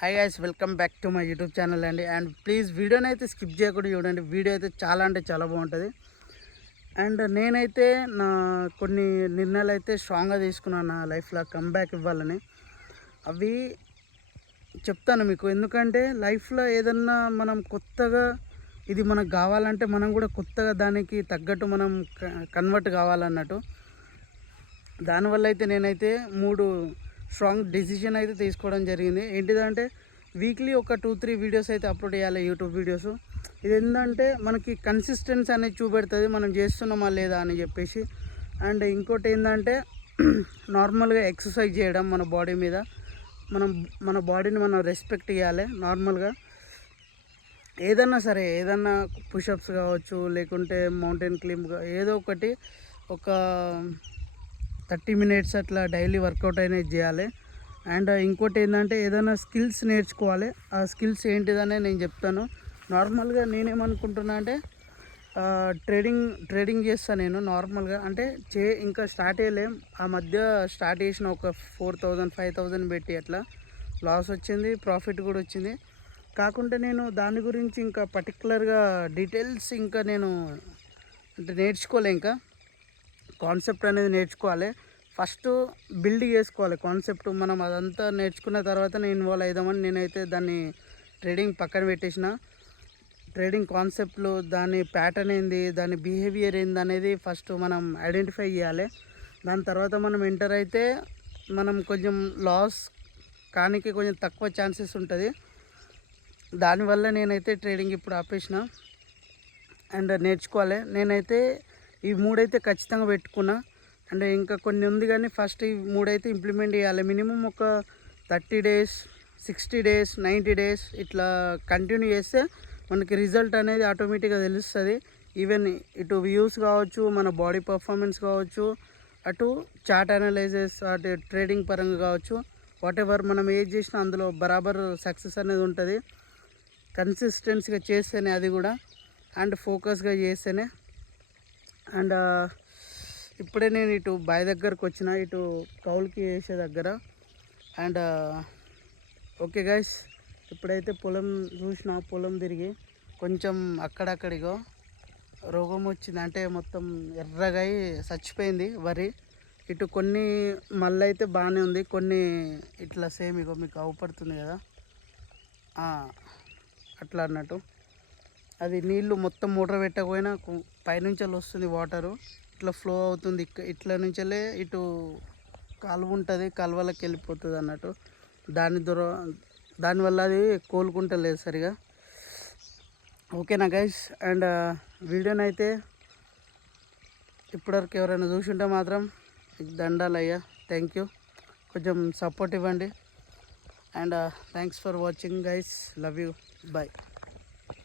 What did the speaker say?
Hi guys, welcome back to my YouTube channel అండి. And please వీడియోని అయితే skip చేయకుండా చూడండి. వీడియో అయితే చాలా అంటే చాలా బాగుంటుంది. అండ్ నేనైతే నా కొన్ని నిర్ణయాలు అయితే స్ట్రాంగ్గా తీసుకున్నాను నా లైఫ్లో కమ్బ్యాక్ ఇవ్వాలని. అవి చెప్తాను మీకు. ఎందుకంటే లైఫ్లో ఏదన్నా మనం కొత్తగా ఇది మనకు కావాలంటే మనం కూడా కొత్తగా దానికి తగ్గట్టు మనం కన్వర్ట్ కావాలన్నట్టు. దానివల్ల అయితే నేనైతే 3 స్ట్రాంగ్ డెసిషన్ అయితే తీసుకోవడం జరిగింది. ఏంటిదంటే వీక్లీ ఒక 2-3 వీడియోస్ అయితే అప్లోడ్ చేయాలి, యూట్యూబ్ వీడియోస్. ఇది ఏంటంటే మనకి కన్సిస్టెన్సీ అనేది చూపెడుతుంది మనం చేస్తున్నామా లేదా అని చెప్పేసి. అండ్ ఇంకోటి ఏంటంటే నార్మల్గా ఎక్సర్సైజ్ చేయడం మన బాడీ మీద. మన బాడీని మనం రెస్పెక్ట్ ఇవ్వాలి. నార్మల్గా ఏదన్నా సరే, ఏదన్నా పుషప్స్ కావచ్చు, లేకుంటే మౌంటైన్ క్లైంబ్, ఏదో ఒకటి ఒక 30 మినిట్స్ అట్లా డైలీ వర్కౌట్ అనేది చేయాలి. అండ్ ఇంకోటి ఏంటంటే ఏదైనా స్కిల్స్ నేర్చుకోవాలి. ఆ స్కిల్స్ ఏంటిదనే నేను చెప్తాను. నార్మల్గా నేనేమనుకుంటున్నా అంటే ట్రేడింగ్ చేస్తాను నేను నార్మల్గా. అంటే ఇంకా స్టార్ట్ చేయలేం. ఆ మధ్య స్టార్ట్ చేసిన ఒక 4,000-5,000 పెట్టి అట్లా లాస్ వచ్చింది, ప్రాఫిట్ కూడా వచ్చింది. కాకుంటే నేను దాని గురించి ఇంకా పర్టికులర్గా డీటెయిల్స్ ఇంకా నేను అంటే నేర్చుకోలే. ఇంకా కాన్సెప్ట్ అనేది నేర్చుకోవాలి. ఫస్ట్ బిల్డ్ చేసుకోవాలి కాన్సెప్ట్. మనం అదంతా నేర్చుకున్న తర్వాత నేను ఇన్వాల్వ్ అవుదామని నేనైతే దాన్ని ట్రేడింగ్ పక్కన పెట్టేసిన. ట్రేడింగ్ కాన్సెప్ట్లు, దాని ప్యాటర్న్ ఏంది, దాని బిహేవియర్ ఏంది అనేది ఫస్ట్ మనం ఐడెంటిఫై చేయాలి. దాని తర్వాత మనం ఎంటర్ అయితే మనం కొంచెం లాస్ కానికి కొంచెం తక్కువ ఛాన్సెస్ ఉంటుంది. దానివల్ల నేనైతే ట్రేడింగ్ ఇప్పుడు ఆపేసిన. అండ్ నేర్చుకోవాలి. నేనైతే ఈ 3 అయితే ఖచ్చితంగా పెట్టుకున్నా. అండ్ ఇంకా కొన్ని ఉంది, కానీ ఫస్ట్ ఈ 3 అయితే ఇంప్లిమెంట్ చేయాలి. మినిమం ఒక 30 డేస్, 60 డేస్, 90 డేస్ ఇట్లా కంటిన్యూ చేస్తే మనకి రిజల్ట్ అనేది ఆటోమేటిక్గా తెలుస్తుంది. ఈవెన్ ఇటు వ్యూస్ కావచ్చు, మన బాడీ పర్ఫార్మెన్స్ కావచ్చు, అటు చార్ట్ అనలైజెస్, అటు ట్రేడింగ్ పరంగా కావచ్చు, వాట్ ఎవర్ మనం ఏది చేసినా అందులో బరాబర్ సక్సెస్ అనేది ఉంటుంది. కన్సిస్టెన్సీగా చేస్తేనే, అది కూడా అండ్ ఫోకస్గా చేస్తేనే. అండ్ ఇప్పుడే నేను ఇటు బావి దగ్గరకు వచ్చిన, ఇటు కౌలుకి వేసే దగ్గర. అండ్ ఓకే గైస్, ఇప్పుడైతే పొలం చూసిన, పొలం తిరిగి కొంచెం అక్కడక్కడిగో రోగం వచ్చింది. అంటే మొత్తం ఎర్రగా చచ్చిపోయింది వరి. ఇటు కొన్ని మళ్ళీ అయితే బాగానే ఉంది, కొన్ని ఇట్లా సేమ్ ఇగో మీకు అవపడుతుంది కదా, అట్లా అన్నట్టు. అది నీళ్ళు మొత్తం మోటార్ పెట్టకపోయినా పైనుంచి వస్తుంది వాటరు, ఇట్లా ఫ్లో అవుతుంది. ఇట్లా నుంచెలే ఇటు కాలువ ఉంటుంది, కాలువలోకి వెళ్ళిపోతుంది అన్నట్టు. దానివల్ల అది కోలుకుంటలేదు సరిగా. ఓకేనా గైస్? అండ్ వీడియోని అయితే ఇప్పటివరకు ఎవరైనా చూసుంటే మాత్రం దండాలయ్యా, థ్యాంక్ యూ. కొంచెం సపోర్ట్ ఇవ్వండి. And thanks for watching guys, love you, bye.